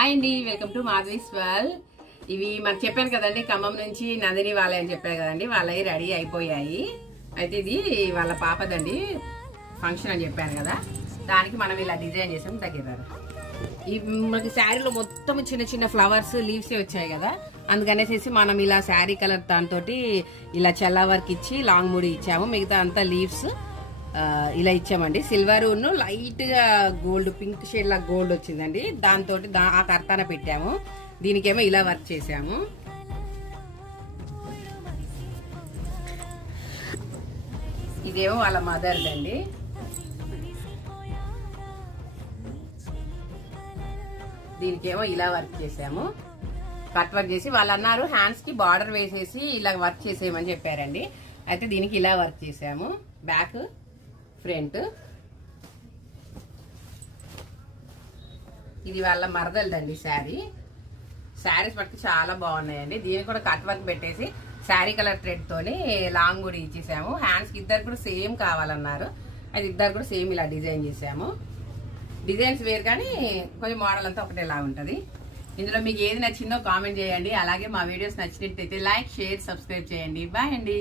Hi అండి, welcome to Madhavi's world. ఇవి మనకు చెప్పాను కదండి, ఖమ్మం నుంచి నందిని వాళ్ళే అని చెప్పారు కదండి, వాళ్ళవి రెడీ అయిపోయాయి. అయితే ఇది వాళ్ళ పాపదండి, ఫంక్షన్ అని చెప్పాను కదా, దానికి మనం ఇలా డిజైన్ చేసాం. దగ్గర ఈ మనకి శారీలో మొత్తం చిన్న చిన్న ఫ్లవర్స్ లీవ్స్ వచ్చాయి కదా, అందుకనేసి మనం ఇలా శారీ కలర్ దాంతో ఇలా చెల్లా వర్క్ ఇచ్చి లాంగ్ ముడి ఇచ్చాము. మిగతా అంతా లీవ్స్ ఇలా ఇచ్చామండి. సిల్వర్ లైట్ గా గోల్డ్, పింక్ షేడ్ లా గోల్డ్ వచ్చిందండి. దాంతో ఆ కర్తాన పెట్టాము. దీనికేమో ఇలా వర్క్ చేసాము. ఇదేమో వాళ్ళ మదర్దండి. దీనికేమో ఇలా వర్క్ చేసాము, కట్ వర్క్ చేసి. వాళ్ళు అన్నారు హ్యాండ్స్ కి బార్డర్ వేసేసి ఇలా వర్క్ చేసేయమని చెప్పారండి. అయితే దీనికి ఇలా వర్క్ చేసాము. Back, front. ఇది వాళ్ళ మరదలదండి శారీ. శారీస్ బట్టి చాలా బాగున్నాయండి. దీనికి కూడా కట్ వర్క్ పెట్టేసి శారీ కలర్ థ్రెడ్ తోని లాంగ్ కూడా ఇచ్చేసాము. హ్యాండ్స్ కి ఇద్దరు కూడా సేమ్ కావాలన్నారు. అది ఇద్దరు కూడా సేమ్ ఇలా డిజైన్ చేసాము. డిజైన్స్ వేరు కానీ కొంచెం మోడల్ అంతా ఒకటేలా ఉంటుంది. ఇందులో మీకు ఏది నచ్చిందో కామెంట్ చేయండి. అలాగే మా వీడియోస్ నచ్చినట్టయితే లైక్, షేర్, సబ్స్క్రైబ్ చేయండి. బాయ్ అండి.